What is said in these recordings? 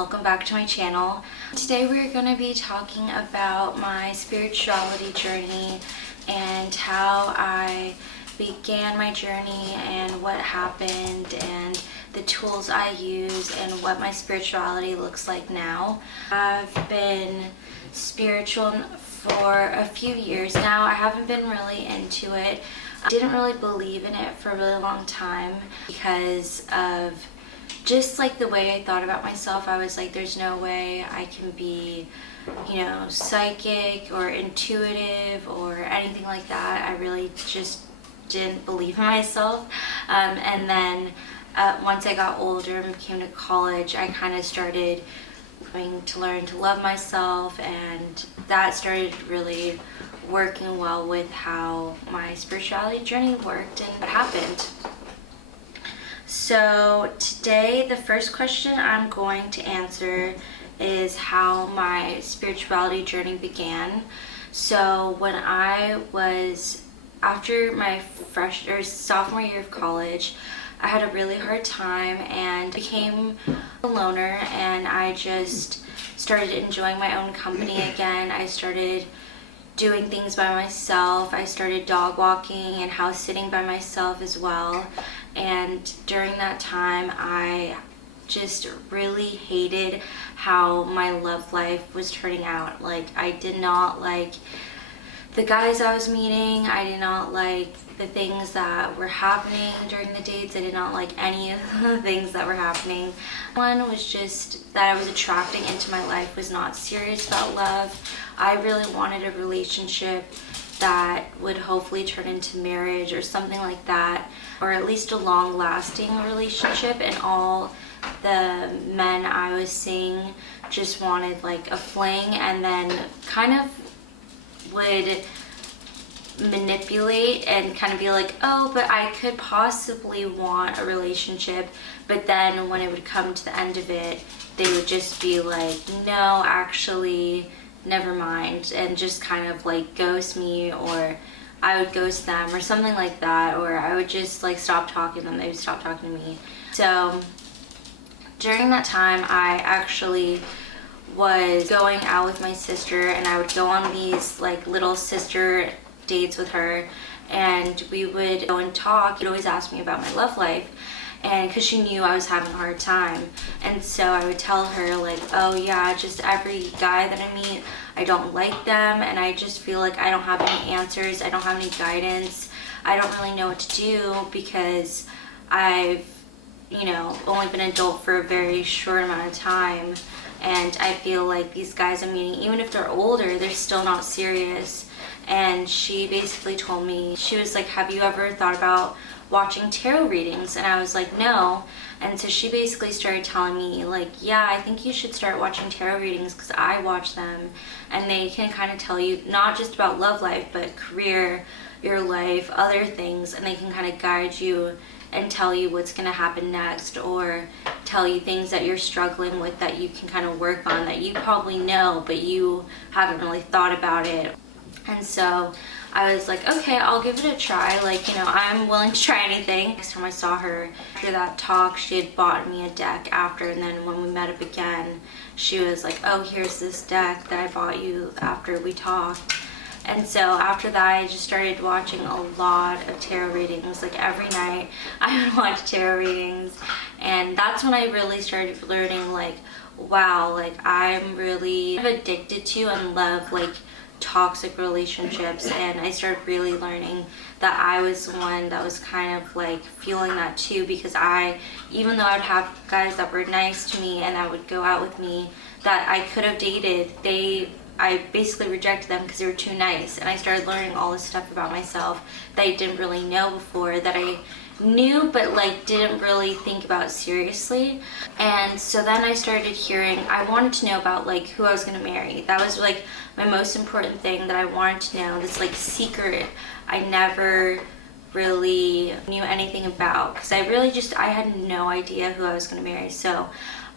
welcome back to my channel. Today we're going to be talking about my spirituality journey and how I began my journey and what happened and the tools I use and what my spirituality looks like now. I've been spiritual for a few years now. I haven't been really into it. I didn't really believe in it for a really long time because of just like the way I thought about myself. I was like, there's no way I can be, psychic or intuitive or anything like that. I really just didn't believe in myself. And then once I got older and came to college, I kind of started going to learn to love myself, and that started really working well with how my spirituality journey worked and what happened. So today the first question I'm going to answer is how my spirituality journey began. So when I was after my sophomore year of college, I had a really hard time and became a loner, and I just started enjoying my own company again. I started doing things by myself. I started dog walking and house sitting by myself as well. And during that time, I just really hated how my love life was turning out. Like, I did not like the guys I was meeting. I did not like the things that were happening during the dates. I did not like any of the things that were happening. One was just that I was attracting into my life was not serious about love. I really wanted a relationship that would hopefully turn into marriage or something like that, or at least a long-lasting relationship. And all the men I was seeing just wanted like a fling, and then kind of would manipulate and kind of be like, oh, but I could possibly want a relationship. But then when it would come to the end of it, they would just be like, no, actually, never mind, and just kind of like ghost me, or I would ghost them or something like that, or I would just like stop talking to them, they would stop talking to me. So during that time, I actually was going out with my sister, and I would go on these like little sister dates with her, and we would go and talk. She'd always ask me about my love life, and because she knew I was having a hard time. And so I would tell her like, oh yeah, just every guy that I meet, I don't like them, and I just feel like I don't have any answers, I don't have any guidance, I don't really know what to do, because I've only been an adult for a very short amount of time, and I feel like these guys I'm meeting, even if they're older, they're still not serious. And she basically told me, she was like, have you ever thought about watching tarot readings? And I was like, no. And so she basically started telling me like, yeah, I think you should start watching tarot readings, because I watch them and they can kind of tell you not just about love life, but career, your life, other things, and they can kind of guide you and tell you what's going to happen next, or tell you things that you're struggling with that you can kind of work on, that you probably know but you haven't really thought about it. And so I was like, okay, I'll give it a try. Like, I'm willing to try anything. Next time I saw her after that talk, she had bought me a deck after, and then when we met up again, she was like, oh, here's this deck that I bought you after we talked. And so after that, I just started watching a lot of tarot readings. Like every night I would watch tarot readings, and that's when I really started learning like, wow, like I'm really addicted to and love like toxic relationships. And I started really learning that I was the one that was kind of like feeling that too, because even though I'd have guys that were nice to me and that would go out with me that I could have dated, I basically rejected them because they were too nice. And I started learning all this stuff about myself that I didn't really know before, that I knew but like didn't really think about seriously. And so then I started hearing, I wanted to know about like who I was going to marry. That was like my most important thing that I wanted to know, this like secret I never really knew anything about, because I had no idea who I was going to marry. So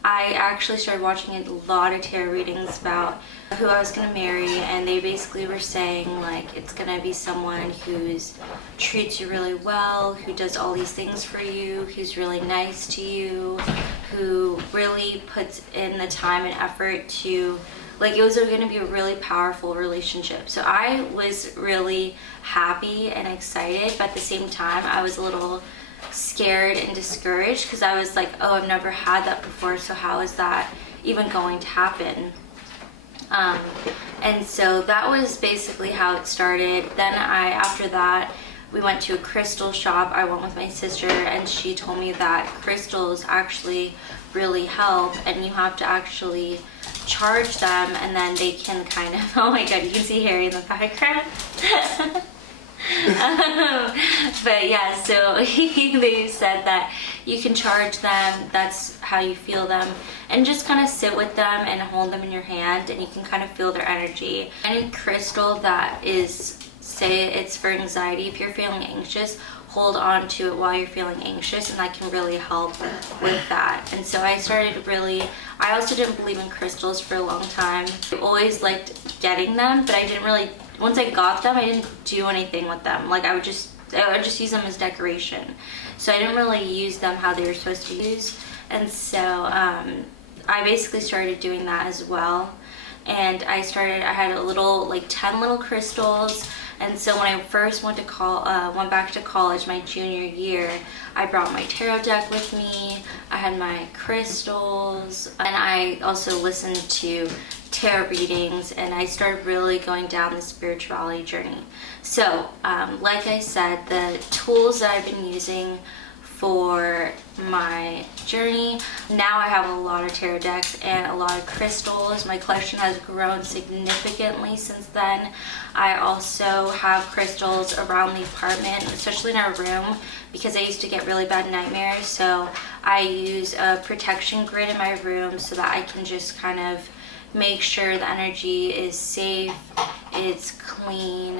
I actually started watching a lot of tarot readings about who I was going to marry, and they basically were saying like it's going to be someone who's treats you really well, who does all these things for you, who's really nice to you, who really puts in the time and effort to, like, it was going to be a really powerful relationship. So I was really happy and excited, but at the same time I was a little scared and discouraged because I was like, oh, I've never had that before, so how is that even going to happen? And so that was basically how it started. Then after that, we went to a crystal shop. I went with my sister, and she told me that crystals actually really help, and you have to actually charge them, and then they can kind of, oh my god, you can see Harry in the background. But yeah, so they said that you can charge them, that's how you feel them, and just kind of sit with them and hold them in your hand, and you can kind of feel their energy. Any crystal that is, say it's for anxiety, if you're feeling anxious, hold on to it while you're feeling anxious, and that can really help with that. And so I started really, I also didn't believe in crystals for a long time. I always liked getting them, but I didn't really, once I got them, I didn't do anything with them. Like I would just use them as decoration. So I didn't really use them how they were supposed to use. And so I basically started doing that as well. And I had a little, like 10 little crystals. And so when I first went back to college my junior year, I brought my tarot deck with me. I had my crystals, and I also listened to tarot readings, and I started really going down the spirituality journey. So, like I said, the tools that I've been using for my journey, now I have a lot of tarot decks and a lot of crystals. My collection has grown significantly since then. I also have crystals around the apartment, especially in our room, because I used to get really bad nightmares. So I use a protection grid in my room so that I can just kind of make sure the energy is safe, it's clean.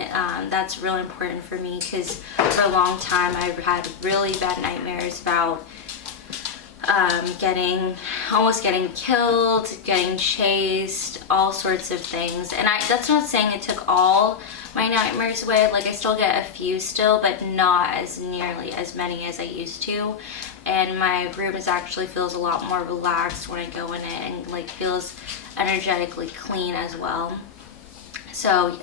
That's really important for me because for a long time I've had really bad nightmares about almost getting killed, getting chased, all sorts of things. And that's not saying it took all my nightmares away. Like I still get a few still, but not as nearly as many as I used to. And my room actually feels a lot more relaxed when I go in it, and like feels energetically clean as well. So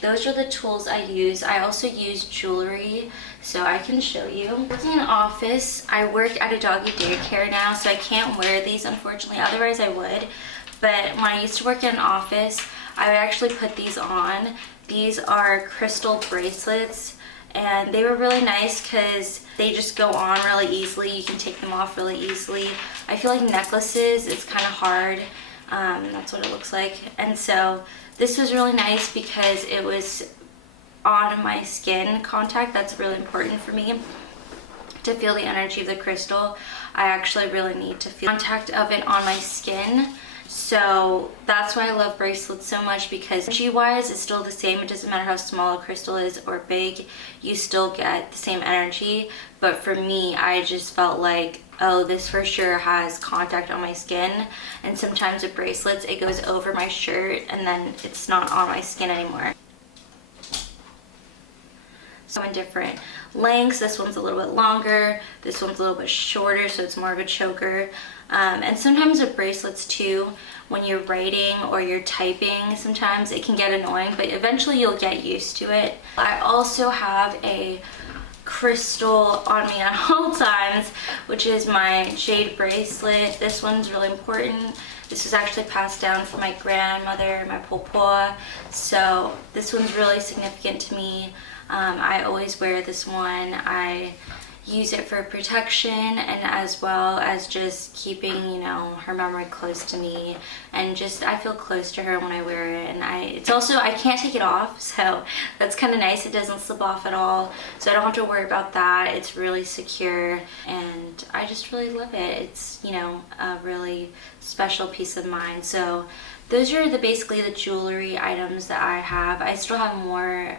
those are the tools I use. I also use jewelry, so I can show you. Working in an office, I work at a doggy daycare now, so I can't wear these unfortunately, otherwise I would. But when I used to work in an office, I would actually put these on. These are crystal bracelets, and they were really nice because they just go on really easily. You can take them off really easily. I feel like necklaces, it's kind of hard. That's what it looks like. And so this was really nice because it was on my skin contact. That's really important for me to feel the energy of the crystal. I actually really need to feel contact of it on my skin. So that's why I love bracelets so much, because energy-wise it's still the same. It doesn't matter how small a crystal is or big, you still get the same energy. But for me, I just felt like, oh, this for sure has contact on my skin. And sometimes with bracelets, it goes over my shirt and then it's not on my skin anymore. So in different lengths, this one's a little bit longer, this one's a little bit shorter, so it's more of a choker. And sometimes with bracelets too, when you're writing or you're typing, sometimes it can get annoying, but eventually you'll get used to it. I also have a crystal on me at all times, which is my jade bracelet. This one's really important. This was actually passed down from my grandmother, my popo, so this one's really significant to me. I always wear this one. I use it for protection and as well as just keeping, you know, her memory close to me, and just I feel close to her when I wear it. And it's also, I can't take it off, so that's kind of nice. It doesn't slip off at all, so I don't have to worry about that. It's really secure and I just really love it. It's, you know, a really special peace of mind. So those are basically the jewelry items that I have. I still have more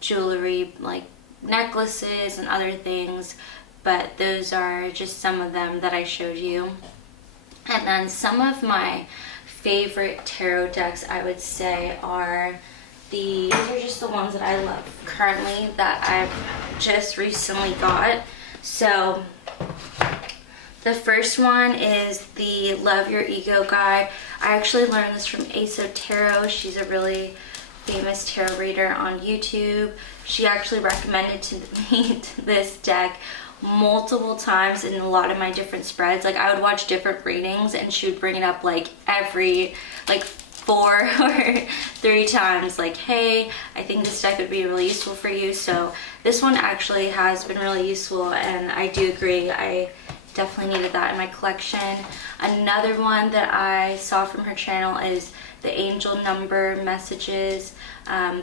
jewelry, like necklaces and other things, but those are just some of them that I showed you. And then some of my favorite tarot decks, I would say, are these are just the ones that I love currently that I've just recently got. So The first one is the Love Your Ego guide. I actually learned this from Aso Tarot. She's a really famous tarot reader on YouTube. She actually recommended to me this deck multiple times in a lot of my different spreads. Like, I would watch different readings and she would bring it up like every, like 4 or 3 times, like, hey, I think this deck would be really useful for you. So this one actually has been really useful, and I do agree, I definitely needed that in my collection. Another one that I saw from her channel is the angel number messages.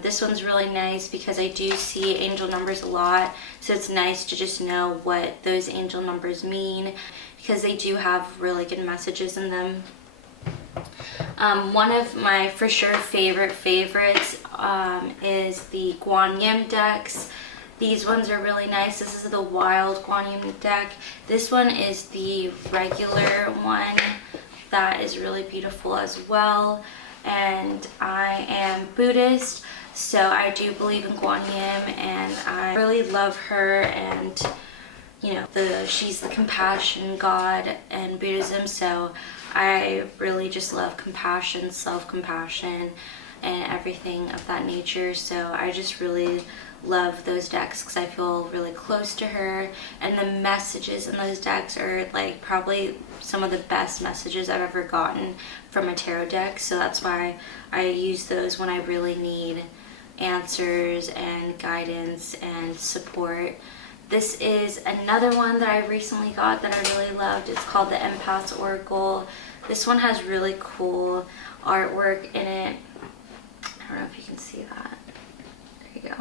This one's really nice because I do see angel numbers a lot, so it's nice to just know what those angel numbers mean, because they do have really good messages in them. One of my for sure favorites is the Kuan Yin decks. These ones are really nice. This is the Wild Kuan Yin deck. This one is the regular one that is really beautiful as well. And I am Buddhist, so I do believe in Kuan Yin, and I really love her. And you know, she's the compassion god in Buddhism, so I really just love compassion, self-compassion, and everything of that nature. So I just really love those decks because I feel really close to her, and the messages in those decks are like probably some of the best messages I've ever gotten from a tarot deck. So that's why I use those when I really need answers and guidance and support. This is another one that I recently got that I really loved. It's called the Empath Oracle. This one has really cool artwork in it. I don't know if you can see that. There you go.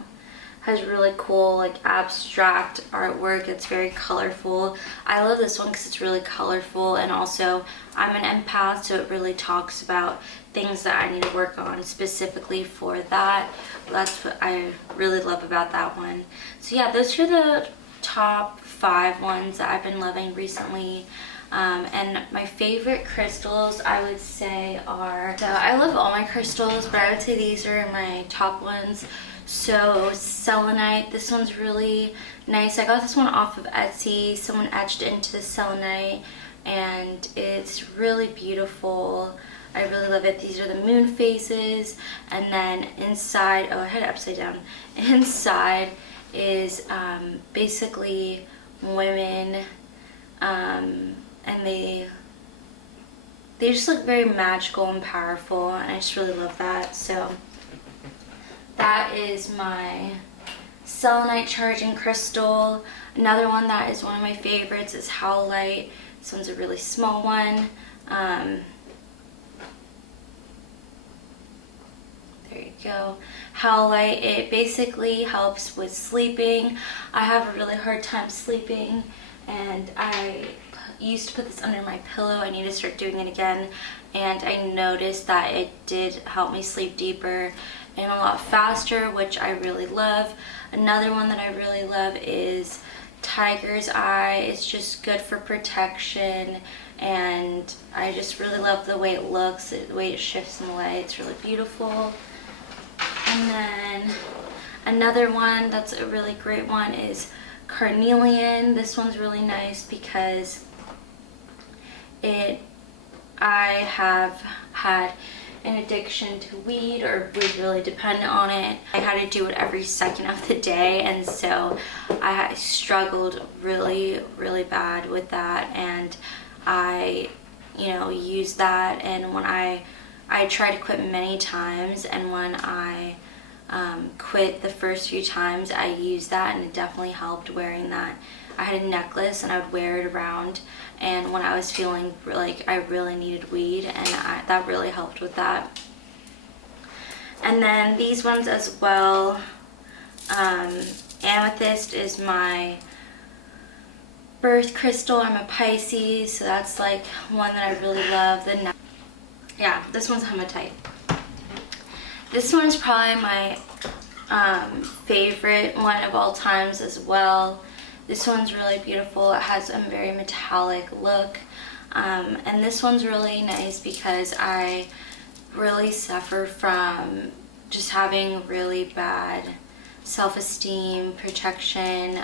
Has really cool, like, abstract artwork. It's very colorful. I love this one because it's really colorful, and also I'm an empath, so it really talks about things that I need to work on specifically for that. That's what I really love about that one. So yeah, those are the top 5 ones that I've been loving recently. And my favorite crystals, I would say, are, so I love all my crystals, but I would say these are my top ones. So Selenite, this one's really nice. I got this one off of Etsy. Someone etched into the Selenite, and it's really beautiful. I really love it. These are the moon phases, and then inside, oh, I had it upside down. Inside is basically women, and they just look very magical and powerful, and I just really love that. So that is my Selenite charging crystal. Another one that is one of my favorites is Howlite. This one's a really small one. There you go. Howlite, it basically helps with sleeping. I have a really hard time sleeping, and I used to put this under my pillow. I need to start doing it again, and I noticed that it did help me sleep deeper and a lot faster, which I really love. Another one that I really love is Tiger's Eye. It's just good for protection, and I just really love the way it looks, the way it shifts in the light. It's really beautiful. And then another one that's a really great one is Carnelian. This one's really nice because I have had an addiction to weed, or was really dependent on it. I had to do it every second of the day, and so I struggled really bad with that, and I used that. And when I tried to quit many times, and when I quit the first few times, I used that, and it definitely helped wearing that. I had a necklace and I would wear it around, and when I was feeling like I really needed weed, and that really helped with that. And then these ones as well. Amethyst is my birth crystal. I'm a Pisces, so that's like one that I really love. Yeah, this one's Hematite. This one's probably my favorite one of all times as well. This one's really beautiful. It has a very metallic look, and this one's really nice because I really suffer from just having really bad self-esteem, protection,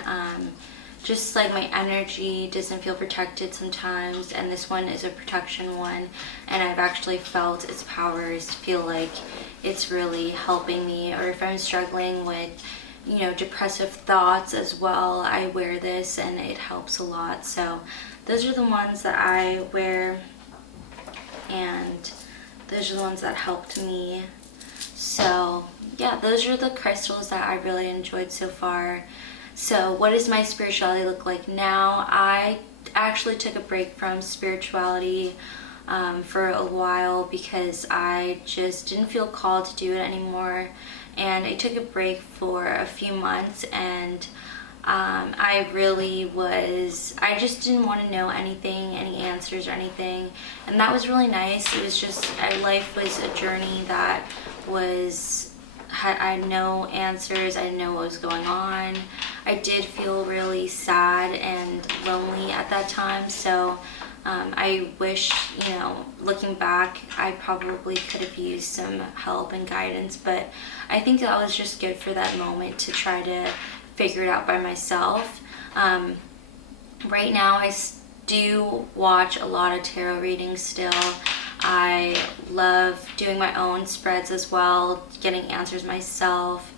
just like my energy doesn't feel protected sometimes, and this one is a protection one, and I've actually felt its powers feel like it's really helping me. Or if I'm struggling with, you know, depressive thoughts as well, I wear this and it helps a lot. So those are the ones that I wear, and those are the ones that helped me. So yeah, those are the crystals that I really enjoyed so far. So what does my spirituality look like now? I actually took a break from spirituality for a while because I just didn't feel called to do it anymore. And I took a break for a few months, and I just didn't want to know anything, any answers or anything. And that was really nice. It was just, life was a journey that I had no answers. I didn't know what was going on. I did feel really sad and lonely at that time. So I wish, you know, looking back, I probably could have used some help and guidance, but I think that was just good for that moment to try to figure it out by myself. Right now, I do watch a lot of tarot readings still. I love doing my own spreads as well, getting answers myself,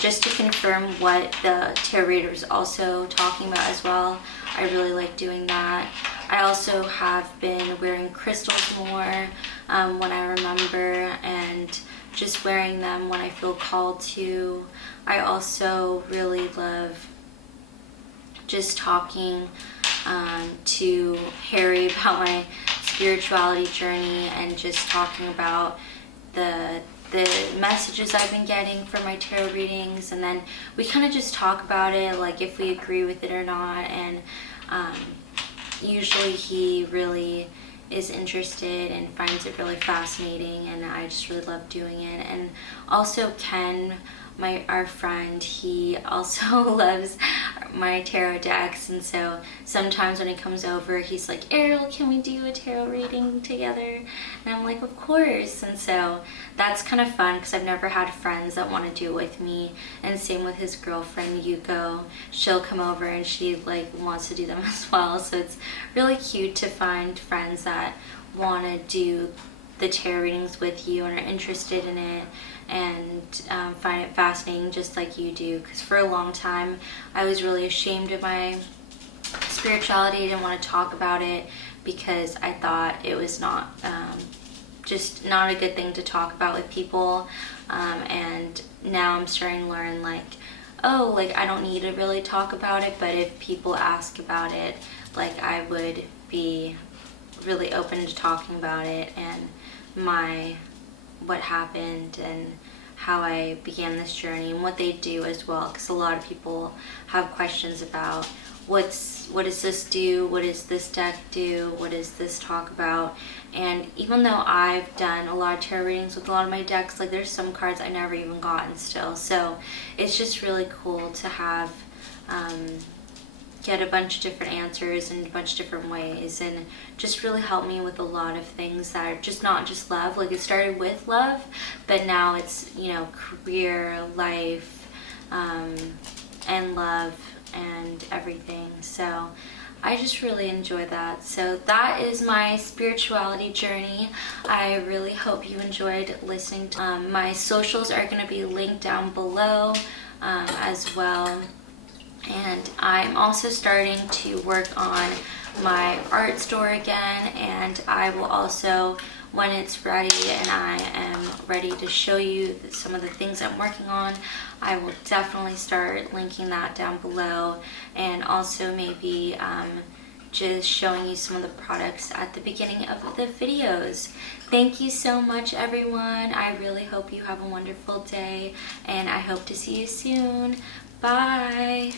just to confirm what the tarot reader is also talking about as well. I really like doing that. I also have been wearing crystals more when I remember, and just wearing them when I feel called to. I also really love just talking to Harry about my spirituality journey, and just talking about the messages I've been getting from my tarot readings, and then we kind of just talk about it, like if we agree with it or not. And usually he really is interested and finds it really fascinating, and I just really love doing it. And also Ken, our friend, he also loves my tarot decks, and so sometimes when he comes over, he's like, Ariel, can we do a tarot reading together? And I'm like, of course. And so that's kind of fun because I've never had friends that want to do it with me. And same with his girlfriend Yuko, she'll come over and she like wants to do them as well. So it's really cute to find friends that want to do the tarot readings with you and are interested in it, and find it fascinating just like you do. Because for a long time I was really ashamed of my spirituality. I didn't want to talk about it because I thought it was not just not a good thing to talk about with people, and now I'm starting to learn like, oh, like I don't need to really talk about it, but if people ask about it, like I would be really open to talking about it and what happened and how I began this journey and what they do as well, because a lot of people have questions about what does this do, what does this deck do, what does this talk about. And even though I've done a lot of tarot readings with a lot of my decks, like there's some cards I never even gotten still. So it's just really cool to have get a bunch of different answers in a bunch of different ways, and just really help me with a lot of things that are just not just love. Like it started with love, but now it's, you know, career, life, and love and everything. So I just really enjoy that. So that is my spirituality journey. I really hope you enjoyed listening to my socials are going to be linked down below as well. And I'm also starting to work on my art store again, and I will also, when it's ready and I am ready to show you some of the things I'm working on, I will definitely start linking that down below, and also maybe just showing you some of the products at the beginning of the videos. Thank you so much, everyone. I really hope you have a wonderful day, and I hope to see you soon. Bye.